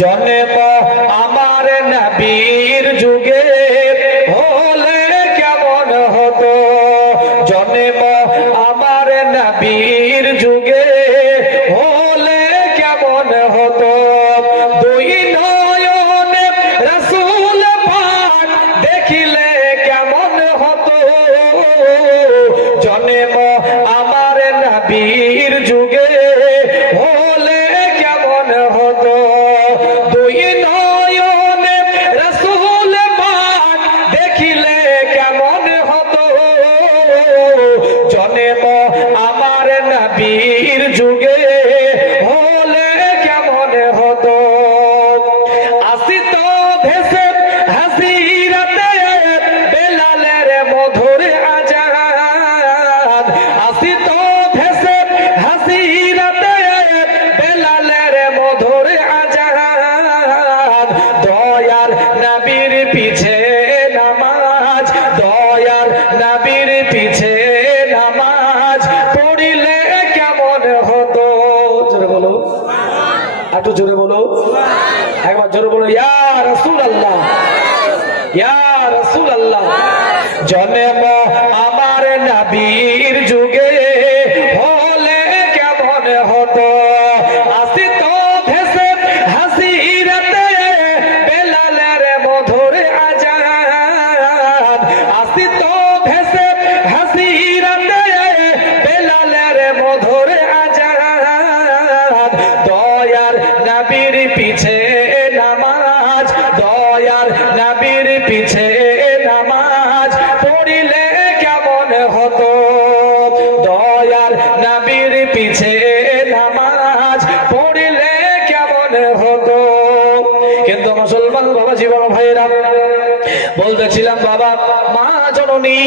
জন্ম আমার নবীর যুগে হলে কেমন হতো, জন্ম আমার নবীর যুগে হলে কেমন হতো। দুই নয়নে রাসূল পাক দেখিলে কেমন হতো, জন্ম আমার নবীর যুগে হলে কেমন হতো। দুই নয়নে রাসূল পাক দেখিলে কেমন হতো, জন্ম আমার নবীর যুগে হলে কেমন হতো। আসিত ভেসে হাসিরাতে বেলালের মধুর আজান, আসিত ভেসে হাসিরাতে বেলালের মধুর আজান। দয়ার নবীর পিছে নামাজ, দয়ার নবীর পিছে নামাজ পড়িলে কেমন হতো। জোরে বলো, একটু জোরে বলো, একবার জোরে বলো, ইয়া রাসূলুল্লাহ, ইয়া রাসূলুল্লাহ। জন্ম আমার নবীর যুগে হলে কেমন হতো। আসিত ভেসে হাসিরাতে বেলালের মধুর আজান, আসিত ভেসে হাসিরাতে বেলালের মধুর আজান। দয়ার নবীর পিছে নামাজ, দয়ার নবীর পিছে নামাজ পড়িলে কেমন হতো, দয়ার নবীর পিছে নামাজ পড়িলে কেমন হতো। কিন্তু মুসলমান বাবা জীবন ভাইরা বলতেছিলাম, বাবা মা জননী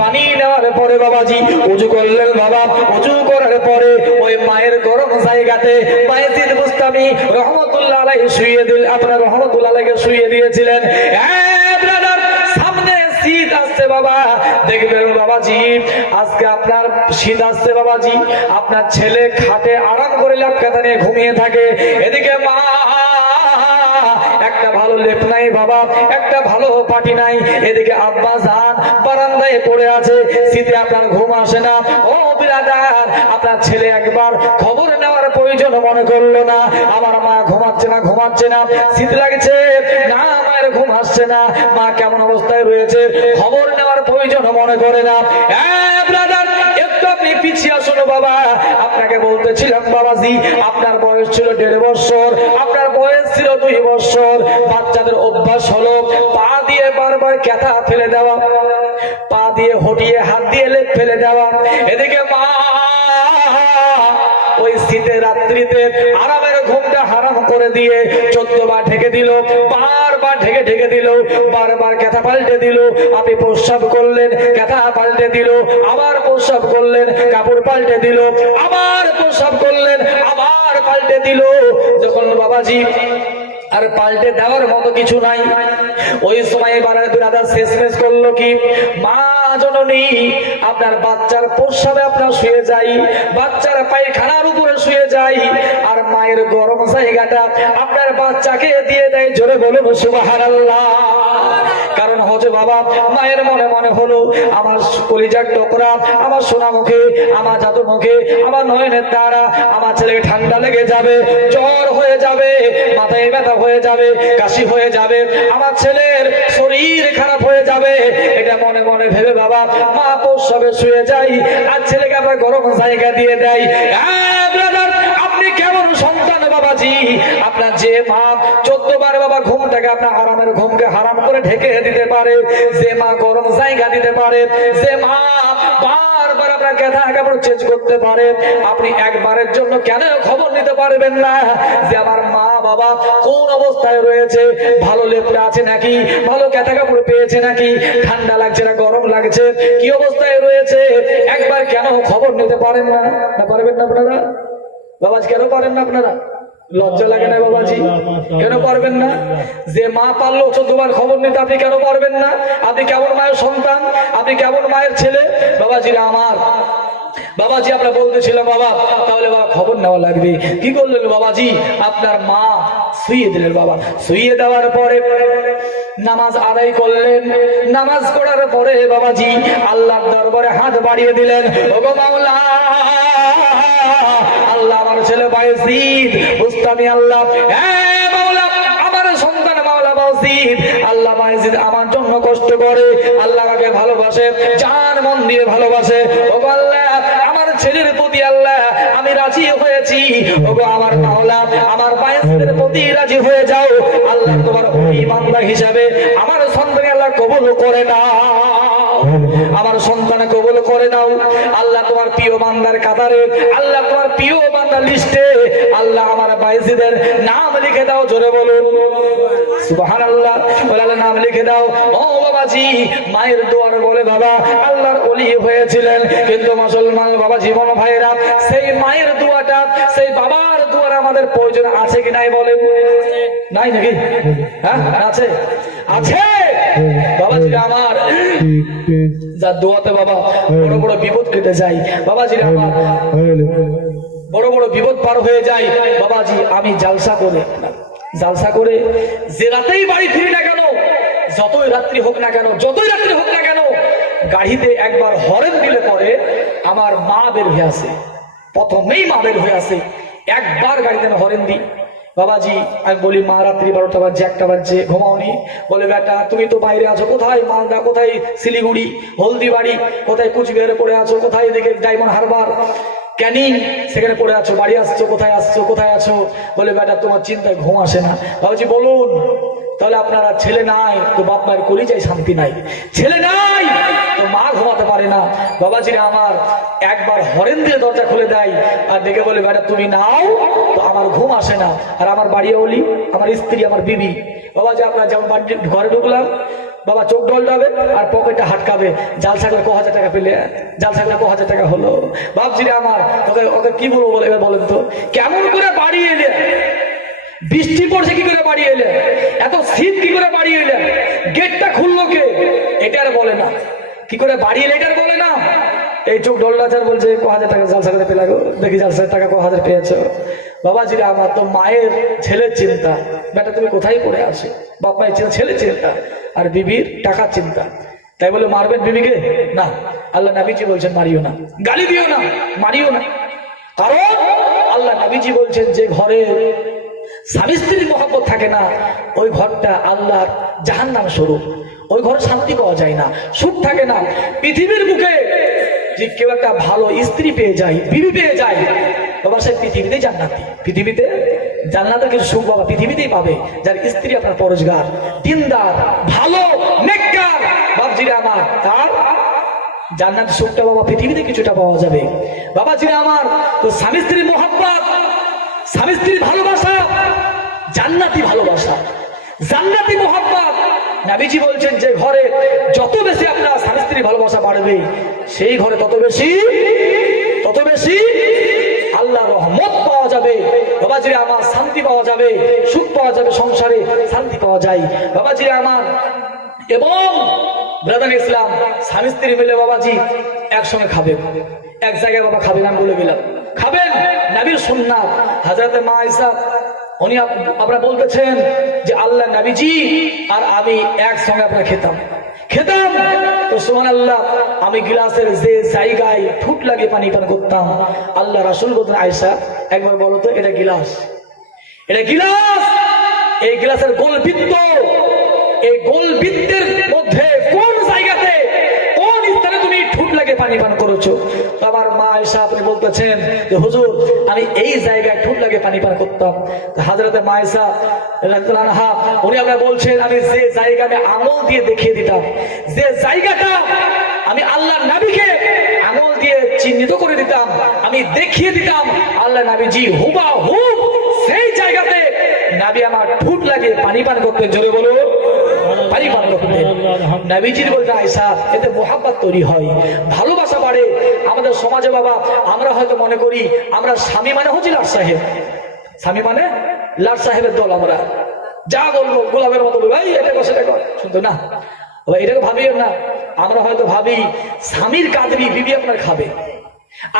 পানি নেওয়ার পরে বাবাজি উজু করলেন। বাবা উজু করার পরে ওই মায়ের গরম জায়গাতে বায়েজিদ বুস্তামি রহমতুল্লাহ আলাইহি শুইয়ে দিল, আপনার রহমতুল্লাহ আলাইহি শুইয়ে দিয়েছিলেন। ব্রাদার, সামনে শীত আসছে বাবা, দেখবেন বাবাজি আজকে আপনার শীত আসছে বাবাজি, আপনার ছেলে খাটে আরাম করে ল্যাপকাতা নিয়ে ঘুমিয়ে থাকে, এদিকে মা একটা ভালো লেপ নাই বাবা, একটা ভালো পাটি নাই, এদিকে আব্বা জান বারান্দায় পড়ে আছে, শীতে আপনার ঘুম আসে না। ও বিরাদার, আপনার ছেলে একবার খবর নেওয়ার প্রয়োজন মনে করলো না, আমার মা ঘুমাচ্ছে না, ঘুমাচ্ছে না, শীত লাগছে না, মায়ের ঘুম আসছে না, মা কেমন অবস্থায় রয়েছে খবর নেওয়ার প্রয়োজন মনে করে না। ব্রাদার, একটু আপনি পিছিয়ে আসুন বাবা, আপনাকে বলতেছিলাম বাবাজি আপনার বয়স ছিল 1.5 বছর, আপনার বয়স ছিল 2 বছর। বাচ্চাদের অভ্যাস হলো পা দিয়ে বারবার ক্যাথা ফেলে দেওয়া, পা দিয়ে হটিয়ে হাত দিয়ে লেপ ফেলে দেওয়া। এদিকে মা ওই শীতের রাত্রিতে আরামের ঘুমটা হারাম করে দিয়ে 14 বার ঢেকে দিল, বারবার ঢেকে দিল, বারবার ক্যাথা পাল্টে দিল। আপনি প্রস্রাব করলেন, ক্যাথা পাল্টে দিল, আবার প্রস্রাব করলেন, কাপড় পাল্টে দিল, আবার প্রস্রাব করলেন, আবার পাল্টে দিল। যখন বাবাজি আর পাল্টে দেওয়ার মতো কিছু নাই, ওই সময় ব্রাদার শেষমেশ করলো কি, মা জননী আপনার বাচ্চার প্রস্রাবে আপনার শুয়ে যাই, বাচ্চার পায়খানার উপরে শুয়ে যাই, আর মায়ের গরম জায়গাটা আপনার বাচ্চাকে দিয়ে দেয়। জোরে বলুন সুবহানাল্লাহ। কারণ হচ্ছে বাবা মায়ের মনে মনে হলো আমার কলিজার টুকরা, আমার সোনা মুখে, আমার জাদু মুখে, আমার নয়নের তারা, আমার ছেলেকে ঠান্ডা লেগে যাবে, জ্বর হয়ে যাবে, মাথায় ব্যথা হয়ে যাবে, কাশি হয়ে যাবে, আমার ছেলের শরীর খারাপ হয়ে যাবে, এটা মনে মনে ভেবে বাবা মা প্রস্রাবে শুয়ে যাই, আর ছেলেকে আবার গরম জায়গা দিয়ে দেয়। ব্রাদার, আপনি কেমন সন্তান বাবাজি, আপনার যে মা 14 বার বাবা ঘুমটাকে আপনার আরামের ঘুমকে হারাম করে ঢেকে দিতে পারে, যে মা গরম জায়গা দিতে পারে, যে মা বারবার আপনার ক্যাথা কাপড় চেঞ্জ করতে পারে, আপনি একবারের জন্য কেন খবর নিতে পারবেন না যে আমার মা বাবা কোন অবস্থায় রয়েছে, ভালো লেপটা আছে নাকি, ভালো ক্যাথা কাপড় পেয়েছে নাকি, ঠান্ডা লাগছে না গরম লাগছে, কি অবস্থায় রয়েছে, একবার কেন খবর নিতে পারেন না? না পারবেন না আপনারা বাবাজি, কেন পারেন না আপনারা? লজ্জা লাগে না বাবাজি? কেন পারবেন না? যে মা পারলো 14 বার খবর নিতে, আপনি কেন পারবেন না? আপনি কেমন মায়ের সন্তান, আপনি কেমন মায়ের ছেলে বাবাজিরা আমার। বাবাজি আমরা বলতেছিলাম বাবা তাহলে বাবা খবর নেওয়া লাগবে। কি করলেন বাবাজি? আপনার মা শুইয়ে দিলেন বাবা। শুইয়ে দেওয়ার পরে নামাজ আদায় করলেন। নামাজ পড়ার পরে বাবাজি আল্লাহর দরবারে হাত বাড়িয়ে দিলেন, ওগো মাওলা, আল্লাহ আমার ছেলে বায়েজিদ বুস্তামি, আল্লাহ হ্যাঁ মাওলা আমার সন্তান মাওলা বায়েজিদ, আল্লাহ বায়েজিদ আমার জন্য কষ্ট করে, আল্লাহ আমাকে ভালোবাসে, জান মন দিয়ে ভালোবাসে। ওগো আল্লাহ আমার ছেলের প্রতি আল্লাহ আমি রাজি হয়েছি, ওগো আমার মাওলা আমার বায়েজিদের প্রতি রাজি হয়ে যাও। আল্লাহ তোমার ওই বান্দা হিসাবে আমার সন্তান আল্লাহ কবুল করে নাও, আমার সন্তান কবুল করে নাও। আল্লাহ তোমার প্রিয় বান্দার কাতারে, আল্লাহ তোমার প্রিয় বান্দার লিস্টে আল্লাহ আমার বায়েজিদের নাম লিখে দাও। জোরে বলুন সুবহানাল্লাহ। আল্লাহ নাম লিখে দাও। ও বাবাজি মায়ের দোয়ার বলে বাবা আল্লাহর ওলি হয়েছিলেন, কিন্তু মুসলমান বাবা জীবন ভাইরা সেই মায়ের দোয়াটা সেই বাবার দোয়ার আমাদের প্রয়োজন আছে কি নাই বলেন? নাই নাকি? হ্যাঁ আছে, আছে বাবাজি আমার, যার দোয়াতে বাবা বড় বড় বিপদ কেটে যায়। বাবাজি আমার বড় বড় বিপদ পার হয়ে যায়। বাবাজি আমি জালসা করে যে রাতেই বাড়ি ফিরি না কেন, যতই রাত্রি হোক না কেন, গাড়িতে একবার হরেন দিলে পরে আমার মা বের হয়ে আসে, প্রথমেই মা বের হয়ে আসে। একবার গাড়িতে হরেন দিই বাবাজি, আমি বলি মা রাত্রি 12টা বাজছে 1টা বাজছে ঘুমাওনি? বলে বেটা তুমি তো বাইরে আছো, কোথায় মালদা, কোথায় শিলিগুড়ি, হলদিবাড়ি, কোথায় কুচবিহারে পড়ে আছো, কোথায় এদিকে ডায়মন্ড হারবার, ক্যানিং, সেখানে পড়ে আছো, বাড়ি আসছো, কোথায় আছো? বলে বেটা তোমার চিন্তায় ঘুম আসে না। বাবাজি বলুন তাহলে আপনারা ছেলে নাই তো বাপ মায়ের কলিজায় শান্তি নাই, ছেলে নাই তো মা ঘুমাতে পারে না। বাবাজিরা আমার একবার হরেন দিয়ে দরজা খুলে দেয় আর ডেকে বলে বেটা তুমি নাও তো আমার ঘুম আসে না। আর আমার বাড়ি ওলি, আমার স্ত্রী, আমার বিবি। বাবাজি আপনার যেমন ঘরে ঢুকলাম বাবা চোখ ডলটাবে আর পকেটটা হাটকাবে, জাল থাকলে ক হাজার টাকা পেলে, জাল থাকলে ক হাজার টাকা হলো। বাপজিরা আমার ওকে কি বলবো বলে এবার বলেন তো, কেমন করে বাড়ি এলে? বৃষ্টি পড়ছে কি করে বাড়ি এলে? এত শীত কি করে বাড়ি এলে? গেটটা খুললো কে? এটা আর বলে না। কি করে বাড়ি এলে এটা আর বলে না। এই চোখ ডলডাচার বলছে ক হাজার টাকা জালসা করে পেলে, দেখি জালসার টাকা ক হাজার পেয়েছো। বাবাজিরা আমার তো মায়ের ছেলের চিন্তা, বেটা তুমি কোথায় পড়ে আছো, বাপ মায়ের চিন্তা, ছেলের চিন্তা, আর বিবির টাকার চিন্তা। তাই বলে মারবেন বিবিকে? না, আল্লাহ নবীজি বলছেন মারিও না, গালি দিও না, মারিও না। কারণ আল্লাহ নবীজি বলছেন যে ঘরে স্বামী স্ত্রীর মহব্বত থাকে না ওই ঘরটা আল্লাহর জাহান্নাম স্বরূপ, ওই ঘরে শান্তি পাওয়া যায় না, সুখ থাকে না। পৃথিবীর বুকে যে কেউ একটা ভালো স্ত্রী পেয়ে যায়, বিবি পেয়ে যায়, বাবা সে পৃথিবীতেই জান্নাতি, পৃথিবীতে জান্নাতের কিছু সুখ বাবা পৃথিবীতেই পাবে, যার স্ত্রী আপনার পরোজগার, দিনদার, ভালো, নেককার। বাপজিরা আমার তার জান্নাত সুখটা বাবা পৃথিবীতে কিছুটা পাওয়া যাবে। বাবাজিরা আমার তো স্বামী স্ত্রীর মহব্বত, স্বামী স্ত্রীর ভালোবাসা জান্নাতি ভালোবাসা, জান্নাতি মহব্বত। নবীজি বলছেন যে ঘরে যত বেশি আপনার স্বামী স্ত্রীর ভালোবাসা বাড়বে সেই ঘরে তত বেশি আল্লাহর রহমত পাওয়া যাবে। বাবাজিরা আমার শান্তি পাওয়া যাবে, সুখ পাওয়া যাবে, সংসারে শান্তি পাওয়া যায়। বাবাজিরা আমার এবং ব্রাদার ইসলাম স্বামী স্ত্রী মিলে বাবাজি একসঙ্গে খাবেন, এক জায়গায় বাবা খাবেন, আমি বলে গেলাম খাবেন। নবীর সুন্নাত হযরত মা আয়েশা উনি আপনারা বলতেছেন যে আল্লাহ নবীজি আর আমি একসঙ্গে আপনারা খেতাম তো সুবহানাল্লাহ, আমি গ্লাসের যে জায়গায় ঠুট লাগে পানি পান করতাম, আল্লাহ রাসূল বলতেন আয়েশা একবার বলো তো এটা গিলাস, এই গ্লাসের গোলবৃত্ত, এই গোলবৃত্তের মধ্যে কোন জায়গাতে কোন স্থানে তুমি ঠুট লাগে পানি পান করেছো? আমার মা আয়েশা আপনি বলতেছেন যে হুজুর আমি এই জায়গায় ঠুট লাগে পানি পান করতাম। হযরত মা আয়েশা রাদিয়াল্লাহু আনহা উনি আমরা বলছেন আমি যে জায়গা আমি আঙুল দিয়ে দেখিয়ে দিতাম, যে জায়গাটা আমি আল্লাহর নবীকে আঙুল দিয়ে চিহ্নিত করে দিতাম, আমি দেখিয়ে দিতাম, আল্লাহ নবীজি হুবহু সেই জায়গাতে নবী আমার ঠুট লাগে পানি পান করতেন। জোরে বলো পানি পান করতেন। নবীজির বলতে আয়েশা এতে মোহাব্বত তৈরি হয়, ভালোবাসা বাড়ে। আমাদের সমাজে বাবা আমরা হয়তো মনে করি আমরা স্বামী মানে হচ্ছে লাট সাহেব, স্বামী মানে লাট সাহেবের দল, আমরা যা বলবো গোলামের মতো বলবো, এই এটা কর সেটা কর, শুনতো না এটাকে ভাবিও না। আমরা হয়তো ভাবি স্বামীর কাঁদবি বিবি আপনার খাবে,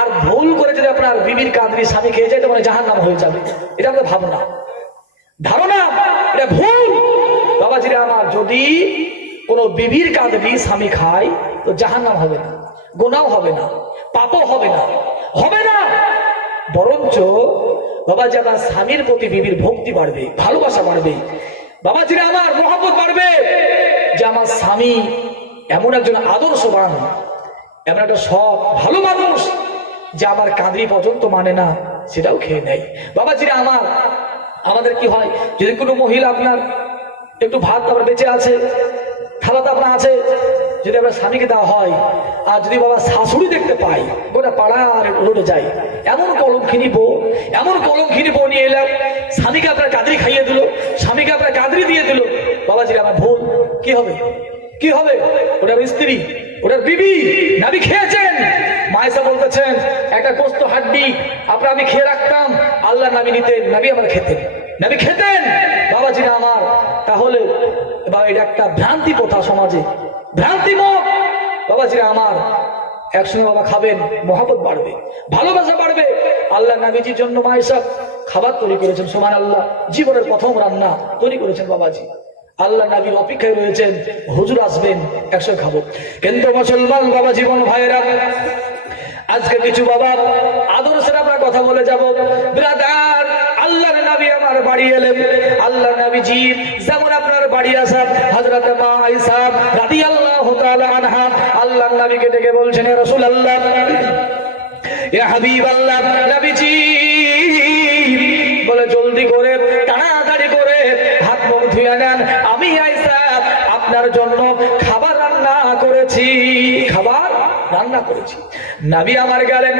আর ভুল করে যদি আপনার বিবির কাঁদরি স্বামী খেয়ে যায় তো মানে জাহান্নাম হয়ে যাবে, এটা আমাদের ভাবনা, ধারণা, এটা ভুল। বাবাজিরা আমার, যদি কোন বিবির কাঁদরি স্বামী খায় তো জাহান্নাম হবে না, গুনাহ হবে না, পাপও হবে না, হবে না। বরঞ্চ বাবাজি আমার স্বামীর প্রতি বিবির ভক্তি বাড়বে, ভালোবাসা বাড়বে, বাবাজিরা আমার মহব্বত বাড়বে, যে আমার স্বামী এমন একজন আদর্শবান, এমন একটা সৎ ভালো মানুষ যে আমার কাঁদরি পর্যন্ত মানে না, সেটাও খেয়ে নেয়। বাবাজিরা আমার, আমাদের কি হয়, যদি কোনো মহিলা আপনার একটু ভাত আপনার বেঁচে আছে, খাওয়া তো আপনার আছে, যদি আপনার স্বামীকে দেওয়া হয়, আর যদি বাবা শাশুড়ি দেখতে পাই, গোটা পাড়ার রোডে যায়, এমন কলঙ্কিনী বউ, এমন কলঙ্কিনী বউ নিয়ে এলাম, স্বামীকে আপনার কাঁদরি খাইয়ে দিল, স্বামীকে আপনার কাঁদরি দিয়ে দিল, বাবাজিরা আমার ভুল, কি হবে? কি হবে? ওটার স্ত্রী, ওটার বিবি, নাবি খেয়েছেন। মায়েশা বলতেছেন একটা গোস্ত হাড্ডি আপনার আমি খেয়ে রাখতাম, আল্লাহ নাবি নিতেন, নাবি আমার খেতেন, নাবি খেতেন। বাবাজিরা আমার, তাহলে এটা একটা ভ্রান্তি প্রথা সমাজে, ভ্রান্তি মত। বাবাজিরা আমার, একসঙ্গে বাবা খাবেন, মহব্বত বাড়বে, ভালোবাসা বাড়বে। আল্লাহ নবীজির জন্য মায়েশা খাবার তৈরি করেছেন, সুবহানাল্লাহ, জীবনের প্রথম রান্না তৈরি করেছেন বাবাজি। আল্লাহ নবীর অপেক্ষায় রয়েছেন, হুজুর আসবেন, একসঙ্গে খাবো। কিন্তু মুসলমান বাবা জীবন ভাইরা, আজকে কিছু বাবা আদর্শের আমরা কথা বলে যাব। ব্রাদার, আল্লাহর নবী আমার বাড়ি এলেন, আল্লাহর নবীজি যেমন আপনার বাড়ি আসা হযরত মা আয়েশা রাদিয়াল্লাহু তাআলা আনহা আল্লাহর নবীকে ডেকে বলছেন, ইয়া রাসূলুল্লাহ, ইয়া হাবিবাল্লাহ, নবীজি বলে জলদি করে তাড়াতাড়ি করে হাত মুখ ধুয়ে নেন, আমি আয়েশা আপনার জন্য খাবার রান্না করেছি, খাবার রান্না করেছি। নবী আমার গেলেন,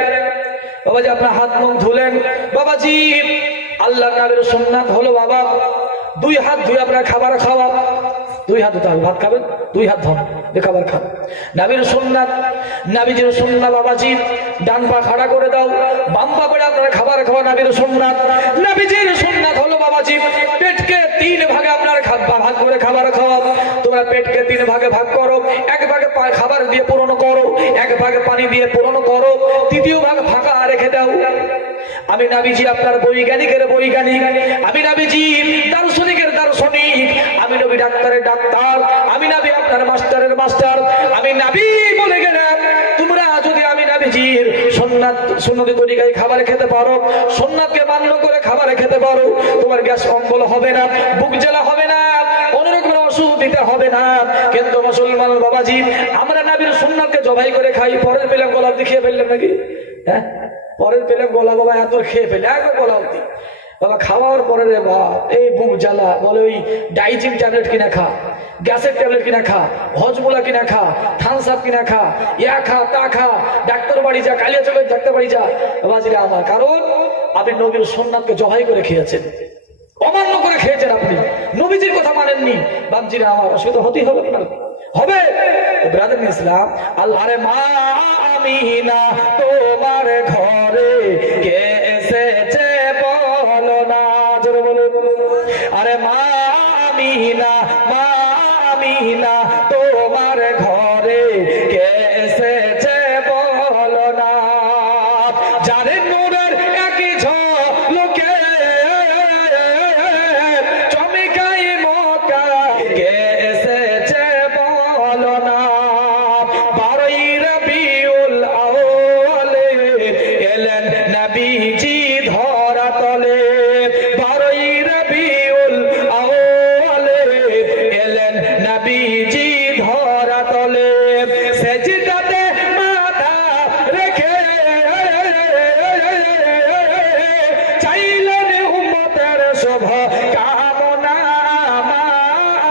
বাবাজি আপনার হাত মুখ ধুলেন। বাবাজি আল্লাহ নবীর সুন্নাত হলো বাবা দুই হাত ধুয়ে আপনার খাবার খাওয়া, দুই হাত ধুতে হবে, ভাত খাবেন দুই হাত ধন খাবার খান, নবীর সুন্নাত। নবীজির সুন্নাত বাবাজি ডান পা খাড়া করে দাও, বাম পা করে আপনার খাবার খাওয়া, নবীর সুন্নাত। নবীজির সুন্নাত হলো বাবাজি পেটকে তিন ভাগে আপনার ভাগ করে খাবার খাওয়া। তোমরা পেটকে তিন ভাগে ভাগ করো, এক ভাগে খাবার দিয়ে পূরণ করো, এক ভাগে পানি দিয়ে পূরণ করো, তৃতীয় ভাগ ফাঁকা রেখে দাও। আমি নবীজি আপনার বৈজ্ঞানিকের বৈজ্ঞানিক, আমি নবীজি দার্শনিকের দার্শনিক, আমি নবী ডাক্তারের ডাক্তার, আমি নবী আপনার মাস্টারের মাস্টার। আমি নবী বলে গেলাম, তোমরা যদি আমি নবীজির সুন্নতি তরিকায় খাবার খেতে পারো, সুন্নাতকে মান্য করে খাবার খেতে পারো, তোমার গ্যাস অম্বল হবে না, বুক জ্বালা হবে না, অন্যরকম অসুবিধা হবে না। কিন্তু মুসলমান বাবাজি আমরা নবীর সুন্নাতকে জবাই করে খাই, পরের পেলাম গলা দেখিয়ে ফেললাম নাকি, হ্যাঁ পরের পেলাম গলা বাবা এত খেয়ে ফেলে একবার গলা অব্দি বাবা, খাওয়ার পরে রে বাবা এই বুক জ্বালা, বলে ওই ডাইজিন ট্যাবলেট কিনা খা, গ্যাসের ট্যাবলেট কিনা খা, হজমুলা কিনা খা, থামস আপ কিনা খা, ইয়া খা তা খা, ডাক্তার বাড়ি যা, কালিয়াচকের ডাক্তার বাড়ি যা। বাবাজিরা আমার, কারণ আপনি নবীর সুন্নাতকে জবাই করে খেয়েছেন, অমান্য করে খেয়েছেন, আপনি নবীজির কথা মানেননি। বাবজিরা আমার, অসুবিধা হতেই হবে আপনার, হবে। ব্রাদার ইসলাম, আল্লাহরে মা আমিনা তোমার ঘরে কে এসেছে বলো না, জোরে বলুন, আরে মা আমিনা, মা আমিনা তোমার ঘরে কে এসেছে বলো না, যার নূরের একই ঝলকে চমকাই মক্কা কে এসেছে বলো না, 12ই রবিউল আউয়ালে এলেন নবীজি ধরা তলে, 12ই রবিউল আউয়ালে এলেন নবীজি ধরা তলে, সেজদাতে মাথা রেখে চাইলেন উম্মতের শুভ কামনা, মা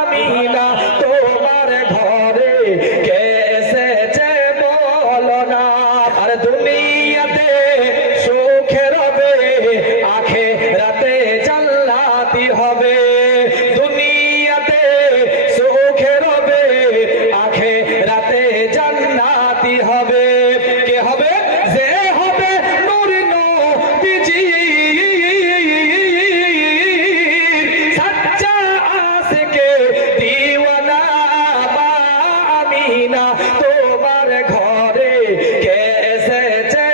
আমিনা তোমার ঘরে কে এসেছে বলো না, আর দুনিয়াতে সুখে রবে আখিরাতে জান্নাতি হবে, দুনিয়াতে সুখে রবে আখিরাতে জান্নাতি হবে। কে হবে? যে হবে নূর নবীজি সচ্চা আশিকে দিওয়ানা, মা আমিনা তোমার ঘরে কে এসেছে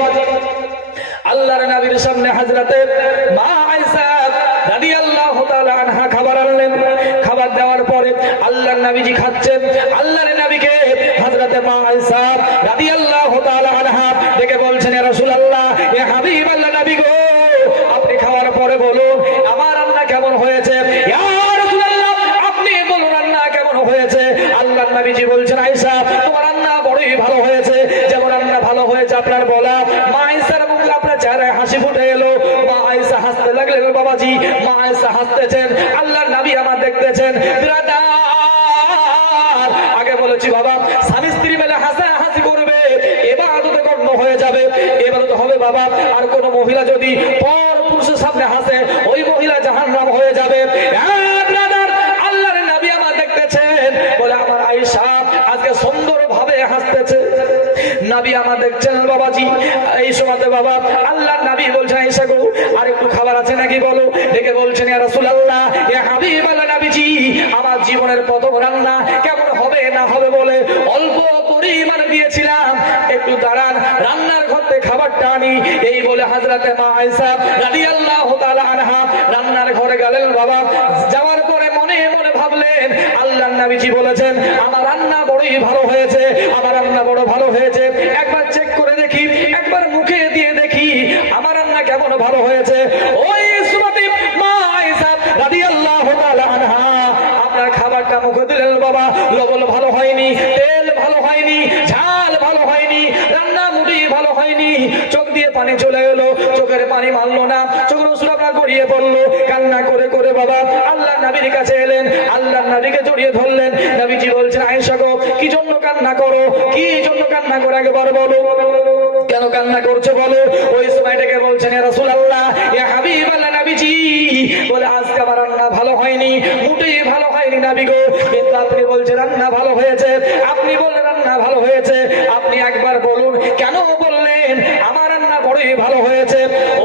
বাবাজি, আল্লাহর নবীর সামনে হযরতে মা আয়েশা রাদিয়াল্লাহু তাআলা আনহা খাবার আনলেন। খাবার দেওয়ার পরে আল্লাহর নবীজি খাচ্ছেন। আল্লাহর নবীকে হযরতে মা আয়েশা রাদিয়াল্লাহু তাআলা আনহা ডেকে বলছেন, ইয়া রাসূলুল্লাহ, ইয়া হাবিবাল্লাহ নবী গো, আপনি খাওয়ার পরে বলুন আমার রান্না কেমন হয়েছে। ইয়া রাসূলুল্লাহ, আপনি বলুন রান্না কেমন হয়েছে। আল্লাহর নবীজি বলছেন, আয়েশা তোমার রান্না বড়ই ভালো হয়েছে। যেমন রান্না ভালো হয়েছে আপনার বলা। মা আয়েশার মুখে আপনার চেহারায় হাসি ফুটে এলো। মা আয়েশা হাসতে লাগলেন বাবাজি। মা আয়েশা হাসতেছেন, আল্লাহর নবী আমার দেখতেছেন। আগে বলেছি বাবা, স্বামী স্ত্রী মেলে হাসাহাসি করবে, ইবাদতে গণ্য হয়ে যাবে, ইবাদত হবে বাবা। আর কোন মহিলা যদি পর পুরুষের সামনে হাসে, ওই মহিলা জাহান্নাম হয়ে যাবে। আল্লাহর নবী আমার দেখতেছেন, বলে আমার আয়েশা আজকে সুন্দর ভাবে হাসতেছে। নবী আমার দেখছেন বাবাজি। এই সময়তে বাবা আল্লাহর নবী বলছেন, আয়েশা গো আর একটু খাবার আছে নাকি বলো। ডেকে বলছেন, ইয়া রাসূলুল্লাহ, ইয়া হাবিবাল্লাহ নবীজি, আমার জীবনের প্রথম রান্না কেমন হবে না হবে বলে অল্প পরিমাণ দিয়েছিলাম, একটু দাঁড়ান রান্নার ঘর থেকে খাবারটা আনি। এই বলে হযরতে মা আয়েশা রাদিয়াল্লাহু তাআলা আনহা রান্নার ঘরে গেলেন বাবা। যাওয়ার পরে মনে মনে ভাবলেন, আল্লাহর নবীজি বলেছেন আমার রান্না বড়ই ভালো হয়েছে, আমার রান্না বড় ভালো হয়েছে, একবার চেক করে দেখি, একবার মুখে দিয়ে দেখি আমার রান্না কেমন ভালো হয়েছে। ওই সুমাতি মা আয়েশা রাদিয়াল্লাহু তাআলা আনহা আপনার খাবারটা মুখে দিলেন বাবা। লবণ ভালো হয়নি, তেল ভালো হয়নি, ঝাল ভালো হয়নি, রান্না মুড়ি ভালো হয়নি। চোখ দিয়ে পানি চলে এলো, চোখের পানি মানলো না, চোখের অশ্রু আপনার গড়িয়ে পড়লো। কান্না করে করে বাবা আল্লাহর নবীর কাছে এলেন, আল্লাহর নবীকে জড়িয়ে ধরলেন। নবীজি বলছেন, আয়েশা গো কি জন্য কান্না করো, কি জন্য কান্না করো একবার বলো, কেন কান্না করছো বলো। ওই সময়টাকে বলছেন, ইয়া রাসূলুল্লাহ, ইয়া হাবিবাল্লাহ নবীজি, বলে আজকে আমার রান্না ভালো হয়নি, মোটেই ভালো হয়নি নবী গো, কিন্তু আপনি বলছেন রান্না ভালো হয়েছে, আপনি বললেন রান্না ভালো হয়েছে, আপনি একবার বলুন কেন বললেন আমার রান্না বড়ই ভালো হয়েছে।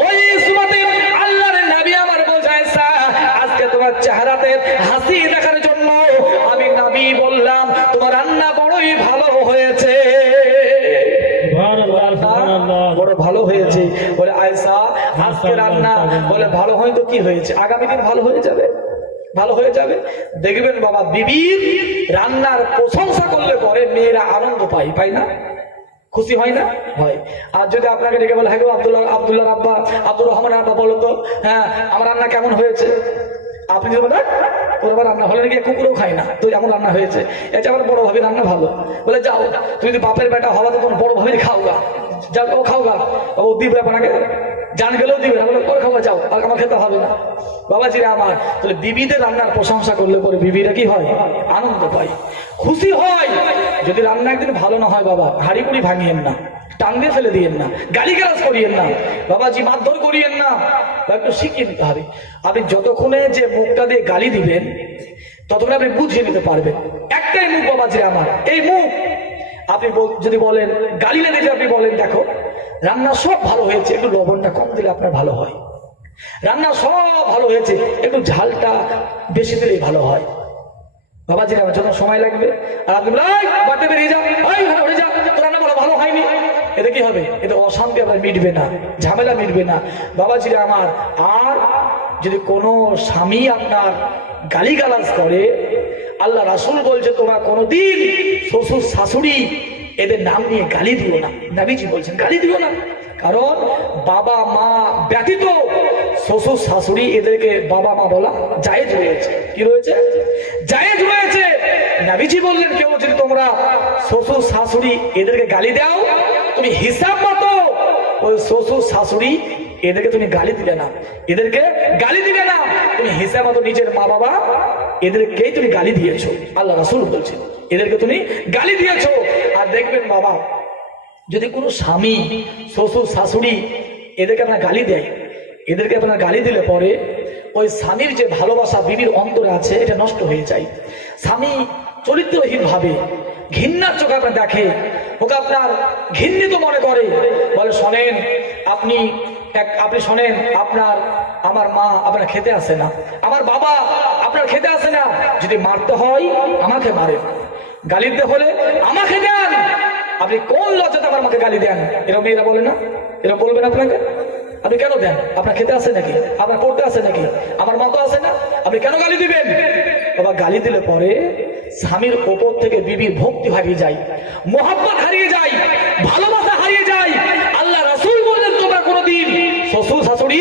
ওই সুমাতে আল্লাহর নবী আমার বলছে, আয়েশা আজকে তোমার চেহারাতে হাসি দেখার জন্য আমি নবী বললাম তোমার রান্না বড়ই ভালো হয়েছে, বড় ভালো হয়েছে। বলে আয়েশা আজকে রান্না বলে ভালো হয় তো কি হয়েছে, আগামী দিন ভালো হয়ে যাবে, ভালো হয়ে যাবে। দেখবেন বাবা বিবির রান্নার প্রশংসা করলে পরে মেয়েরা আনন্দ পায়, পাই না, খুশি হয় না, হয়। আর যদি আপনাকে ডেকে বলে, হ্যাঁ গো আব্দুল্লাহ আব্বা, আব্দুর রহমান আব্বা বলো তো, হ্যাঁ আমার রান্না কেমন হয়েছে, আপনি যদি বলেন ওর রান্না ভালো নাকি, কুকুরও খায় না তো এমন রান্না হয়েছে, এটা আমার বড় ভাবি রান্না ভালো, বলে যাও তুমি যদি বাপের বেটা হওয়া তো তোমার বড় ভাবির খাও গা, যাও ও খাও গা, ও দিবে আপনাকে, জান গেলেও দিবে না, বলে ওর খাওয়া যাও, আর আমার খেতে হবে না। বাবাজিরা আমার, তাহলে বিবিদের রান্নার প্রশংসা করলে পরে বিবিরা কি হয়, আনন্দ পায়, খুশি হয়। যদি রান্না একদিন ভালো না হয় বাবা, হাড়ি কুড়ি ভাঙিয়েন না, টান দিয়ে ফেলে দিয়েন না, গালিগালাজ করিয়েন না বাবাজি, মারধর করিয়েন না, একটু শিখিয়ে নিতে হবে। আপনি যতক্ষণে যে মুখটা দিয়ে গালি দিবেন ততক্ষণ আপনি বুঝিয়ে নিতে পারবেন। একটাই মুখ বাবাজি আমার, এই মুখ আপনি যদি বলেন গালি না দিলে, আপনি বলেন দেখো রান্না সব ভালো হয়েছে, একটু লবণটা কম দিলে আপনার ভালো হয়, রান্না সব ভালো হয়েছে, একটু ঝালটা বেশি দিলেই ভালো হয়। বাবাজি আমার যখন সময় লাগবে আর আপনি বাড়তে বেরিয়ে যাও, হয়ে যাও, তো রান্না বলা ভালো হয়নি, এতে কি হবে, এতে অশান্তি আপনার মিটবে না, ঝামেলা মিটবে না বাবাজিরা আমার। আর যদি কোনো স্বামী আপনার গালিগালাজ করে, আল্লাহ রাসূল বলছে তোমরা কোনোদিন শ্বশুর শাশুড়ি এদের নাম নিয়ে গালি দিও না, নবীজি বলছেন গালি দিও না, কারণ বাবা মা ব্যতীত শ্বশুর শাশুড়ি এদেরকে বাবা মা বলা জায়েজ রয়েছে, কি রয়েছে, জায়েজ রয়েছে। নবীজি বললেন কেউ যদি তোমরা শ্বশুর শাশুড়ি এদেরকে গালি দাও, তুমি হিসাব মতো ওই শ্বশুর শাশুড়ি এদেরকে তুমি গালি দিলে না, এদেরকে গালি দিলে না, তুমি হিসাব মতো নিজের মা বাবা এদেরকেই তুমি গালি দিয়েছো, আল্লাহ রাসূল বলছেন এদেরকে তুমি গালি দিয়েছো। আর দেখবেন বাবা যদি কোনো স্বামী শ্বশুর শাশুড়ি এদেরকে আপনার গালি দেয়, এদেরকে আপনার গালি দিলে পরে ওই স্বামীর যে ভালোবাসা বিবির অন্তরে আছে এটা নষ্ট হয়ে যায়। স্বামী চরিত্রহীন ভাবে ঘৃণার চোখে আপনার দেখে, ওকে আপনার ঘৃণিত মনে করে, বলে শোনেন আপনি শোনেন আমার মা আপনার খেতে আসে না, আমার বাবা আপনার খেতে আসে না, যদি মারতে হয় আমাকে মারেন, গালি দিতে হলে আমাকে দেন, আপনি কোন লজ্জাতে আমার মাকে গালি দেন? এরা মেয়েরা বলে না, এরা বলবেন আপনাকে? আপনি কেন দেন? আপনার খেতে আসে নাকি? আপনার পড়তে আসে নাকি? আমার মতো আসে না? আপনি কেন গালি দিবেন? বাবা, গালি দিলে পরে স্বামীর ওপর থেকে বিবির ভক্তি হারিয়ে যায়, মোহাব্বত হারিয়ে যায়, ভালোবাসা হারিয়ে যায়। আল্লাহ রাসূল বললেন তোমরা কোনোদিন শ্বশুর শাশুড়ি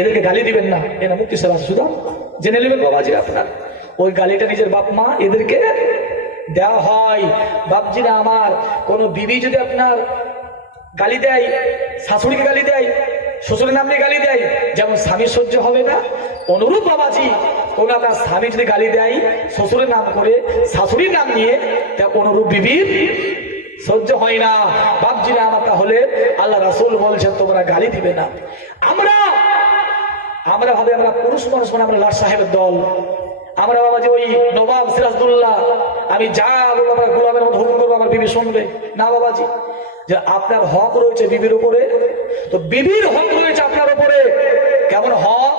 এদেরকে গালি দিবেন না। এরা মুক্তি সেবা সুদা জেনে নেবেন বাবাজি আপনার। ওই গালিটা নিজের বাপ মা এদেরকে দেওয়া হয়। বাপজিরা আমার, কোন বিবি যদি আপনার গালি দেয়, শাশুড়িকে গালি দেয়, শ্বশুরের নাম নিয়ে গালি দেয়, যেমন স্বামীর সহ্য হবে না, অনুরূপ বাবাজি কোন আপনার স্বামী যদি গালি দেয় শ্বশুরের নাম করে, শাশুড়ির নাম নিয়ে, তা অনুরূপ বিবির সহ্য হয় না। বাপজিরা আমার, তাহলে আল্লাহ রাসূল বলছেন তোমরা গালি দিবে না। আমরা ভাবে আমরা পুরুষ মানুষ, মানে আমরা লাট সাহেবের দল, আমরা বাবাজি ওই নবাব সিরাজদৌল্লা, আমি যা বলবো আমরা গোলামের মতো হুকুম করবো, আমার বিবি শুনবে না। বাবাজি, যে আপনার হক রয়েছে বিবির উপরে, তো বিবির হক রয়েছে আপনার উপরে। কেমন হক?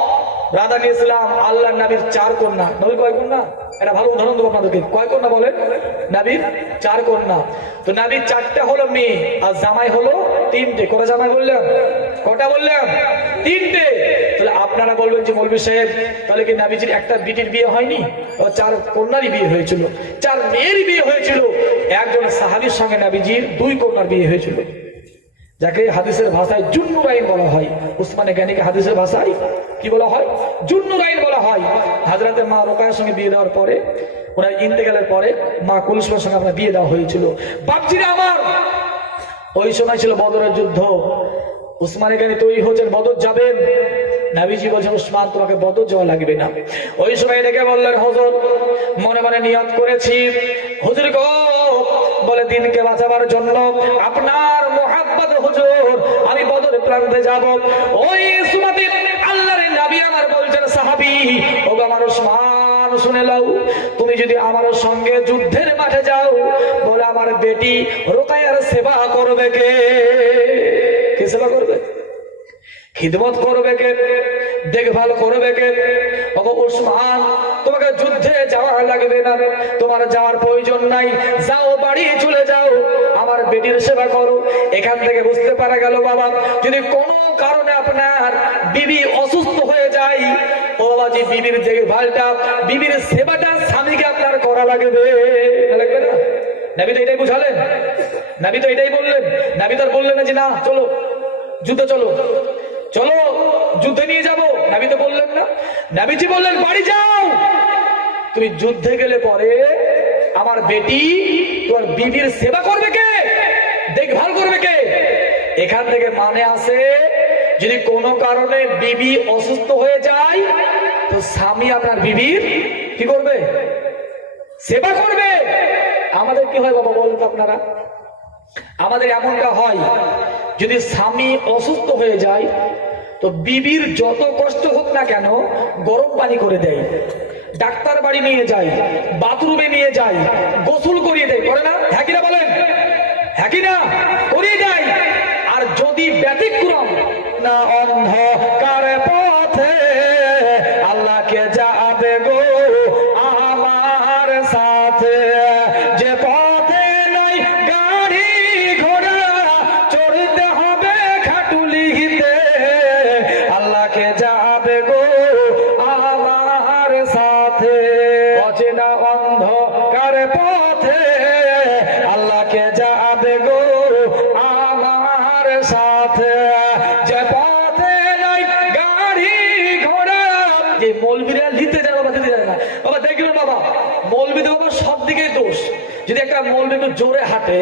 রাদা নিয়েছিলাম আল্লাহ নবীর 4 কন্যা। নবী কয় কন্যা? এটা ভালো উদাহরণ দেবো আপনাদেরকে। কয় কন্যা বলেন? নবীর 4 কন্যা। তো নবীর 4টা হলো মেয়ে, আর জামাই হলো 3টে। কটা জামাই বললাম? কটা বললাম? 3টে। তাহলে আপনারা বলবেন যে মৌলভী সাহেব, তাহলে কি নবীজির একটা বিটির বিয়ে হয়নি? ও 4 কন্যারই বিয়ে হয়েছিল, 4 মেয়েরই বিয়ে হয়েছিল। একজন সাহাবীর সঙ্গে নবীজির 2 কন্যার বিয়ে হয়েছিল, যাকে হাদিসের ভাষায় জুন্নুরাইন বলা হয়। উসমানে গানিকে হাদিসের ভাষায় কি বলা হয়? জুন্নুরাইন বলা হয়। হযরতে মা রোকায়ার সঙ্গে বিয়ে দেওয়ার পরে, ওনার ইন্তেকালের পরে মা কুলসুমের সঙ্গে আপনার বিয়ে দেওয়া হয়েছিল। বাপজিরা আমার, ওই সময় ছিল বদরের যুদ্ধ। উসমানে গানি তৈরি হচ্ছেন, বদর যাবেন। নবীজি বলছেন উসমান তোমাকে বদর যাওয়া লাগবে না। ওই সময় ডেকে বললেন হুজুর, মনে মনে নিয়ত করেছি, হুজুর গো, বলে দিনকে বাঁচাবার জন্য আপনার মুহাব্বত হুজুর আমি বদরের প্রান্তে যাব। ওই সুমাতে আল্লাহর নবী আমার বলছেন সাহাবী, ও আমার উসমান শুনে লাও, তুমি যদি আমার সঙ্গে যুদ্ধের মাঠে যাও, বলে আমার বেটি রোকায়ার সেবা করবে কে? কে সেবা করবে? খিদমত করবে কে? দেখভাল করবে কে? ওগো উসমান, তোমাকে যুদ্ধে যাওয়া লাগবে না, তোমার যাওয়ার প্রয়োজন নাই, যাও বাড়ি চলে যাও, আমার বেটির সেবা করো। এখান থেকে বুঝতে পারা গেল বাবা, যদি কোনো কারণে আপনার বিবি অসুস্থ হয়ে যায়, ও বাবাজি বিবির দেখভালটা, বিবির সেবাটা স্বামীকে আপনার করা লাগবে না? নবী তো এটাই বুঝালেন, নবী তো এটাই বললেন। নবী তো বললেন না যে না চলো যুদ্ধে, চলো চলো যুদ্ধে নিয়ে যাব, নবী তো বললেন না। নবীজি বললেন বাড়ি যাও, তুমি যুদ্ধে গেলে পরে আমার বেটি তোমার বিবির সেবা করবে কে? দেখভাল করবে কে? এখান থেকে মানে আসে, যদি কোনো কারণে বিবি অসুস্থ হয়ে যায়, তো স্বামী আপনার বিবির কি করবে? সেবা করবে। আমাদের কি হয় বাবা বলুন তো আপনারা? আমাদের এমনটা হয়, যদি স্বামী অসুস্থ হয়ে যায়, তো বিবির যত কষ্ট হোক না কেন গরম পানি করে দেয়, ডাক্তার বাড়ি নিয়ে যায়, বাথরুমে নিয়ে যায়, গোসল করিয়ে দেয়, করে না? হ্যাঁ কিনা বলেন? হ্যাঁ কিনা? করিয়ে দেয়। আর যদি ব্যতিক্রম না অন্ধকার পথে আল্লাহকে যাবে গো আমার সাথে, যে পথে নাই গাড়ি ঘোড়া চড়তে হবে খাটুলিতে, আল্লাহকে যাবে গো আমার সাথে, অচেনা অন্ধকার পথে আল্লাহকে যাবে গো আমার সাথে, যে পথে নাই গাড়ি ঘোড়া। যে মৌলবীরা লিতে যায় বাবা, দিতে যায় না বাবা, দেখলো বাবা মৌলবীদের বাবা সব দিকেই দোষ। যদি একটা মৌলবী একটু জোরে হাঁটে,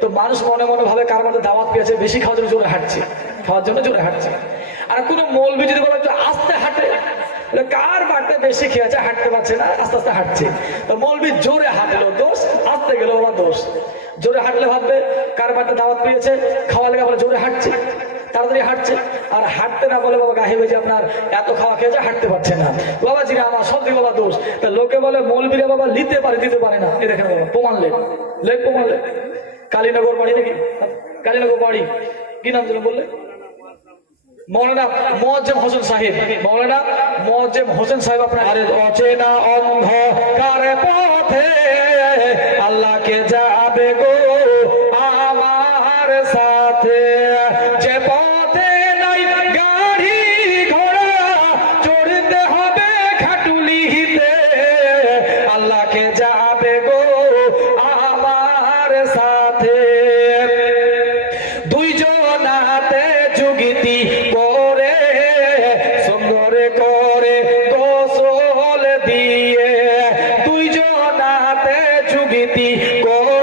তো মানুষ মনে মনে ভাবে কার মধ্যে দাওয়াত পেয়েছে, বেশি খাওয়ার জন্য জোরে হাঁটছে, খাওয়ার জন্য জোরে হাঁটছে। আর কোন মৌলবী যদি বাবা একটু আস্তে হাঁটে, কার বাড়তে বেশি খেয়েছে, হাঁটতে পারছে না, আস্তে আস্তে হাঁটছে। তো মৌলবী জোরে হাঁটলো দোষ, আস্তে গেল বাবা দোষ। জোরে হাঁটলে ভাববে কার বাড়তে দাওয়াত পেয়েছে, খাওয়া লেগে বলে জোরে হাঁটছে, তাড়াতাড়ি হাঁটছে। আর হাঁটতে না বলে বাবা গাহে বেজে আপনার এত খাওয়া খেয়েছে, হাঁটতে পারছে না। বাবা জিরা আমার সব দিকে বাবা দোষ। তা লোকে বলে মৌলবীরা বাবা লিতে পারে, দিতে পারে না। এ দেখেন বাবা প্রমাণ লেখ, লেখ প্রমাণ লেখ। কালীনগর বাড়ি নাকি? কালীনগর বাড়ি কি নাম ছিল বললে? মৌলানা মোয়াজ্জেম হোসেন সাহেব, মৌলানা মোয়াজ্জেম হোসেন সাহেব আপনার। আরে অচেনা অন্ধকার পথে আল্লাহকে যাবে গো কে যাবে গো আমার সাথে। দুইজনাতে যুগিতি করে সুন্দর করে গোসল দিয়ে, দুইজনাতে যুগিতি করে